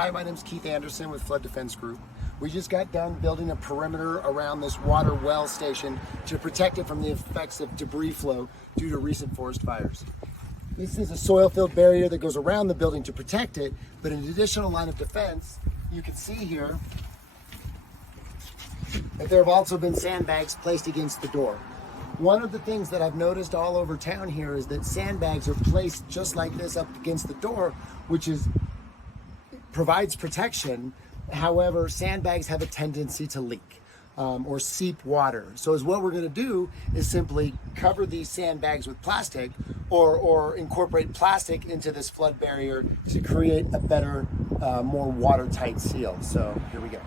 Hi, my name is Keith Anderson with Flood Defense Group. We just got done building a perimeter around this water well station to protect it from the effects of debris flow due to recent forest fires. This is a soil-filled barrier that goes around the building to protect it, but an additional line of defense, you can see here that there have also been sandbags placed against the door. One of the things that I've noticed all over town here is that sandbags are placed just like this up against the door, which provides protection. However, sandbags have a tendency to leak or seep water. So what we're going to do is simply cover these sandbags with plastic or incorporate plastic into this flood barrier to create a better, more watertight seal. So here we go.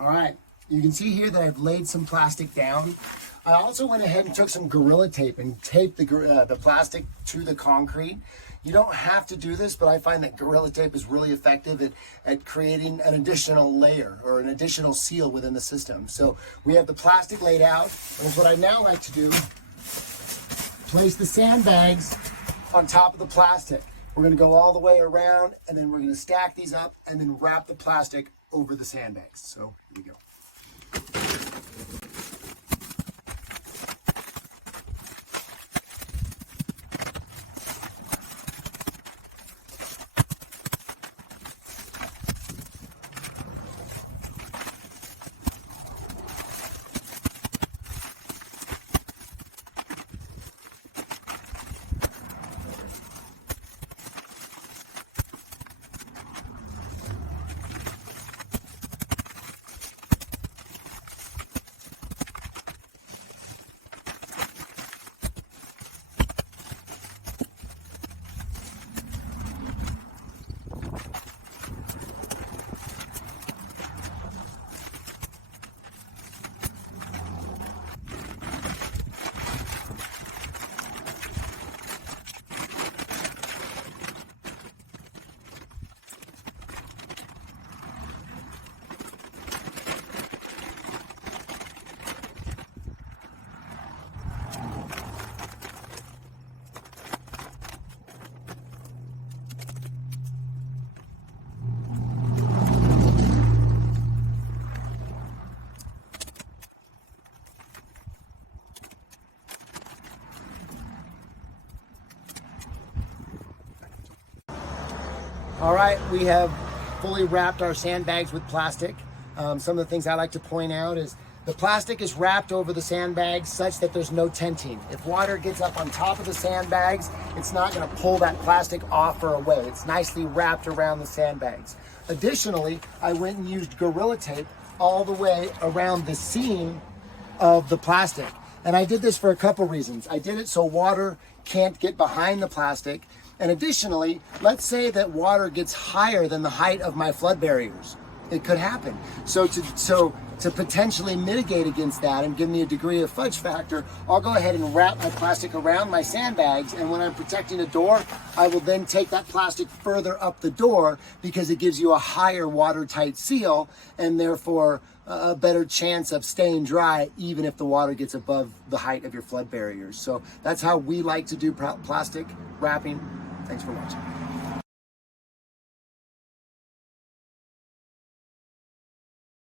All right, you can see here that I've laid some plastic down. I also went ahead and took some Gorilla Tape and taped the plastic to the concrete. You don't have to do this, but I find that Gorilla Tape is really effective at creating an additional layer or an additional seal within the system. So we have the plastic laid out, and what I now like to do, place the sandbags on top of the plastic. We're gonna go all the way around, and then we're gonna stack these up and then wrap the plastic over the sandbags. So here we go. All right, we have fully wrapped our sandbags with plastic. Some of the things I like to point out is the plastic is wrapped over the sandbags such that there's no tenting. If water gets up on top of the sandbags, it's not going to pull that plastic off or away. It's nicely wrapped around the sandbags. Additionally, I went and used Gorilla Tape all the way around the seam of the plastic. And I did this for a couple reasons. I did it so water can't get behind the plastic. And additionally, let's say that water gets higher than the height of my flood barriers. It could happen. So to potentially mitigate against that and give me a degree of fudge factor, I'll go ahead and wrap my plastic around my sandbags, and when I'm protecting a door, I will then take that plastic further up the door because it gives you a higher watertight seal and therefore a better chance of staying dry even if the water gets above the height of your flood barriers. So that's how we like to do plastic wrapping. Thanks for watching.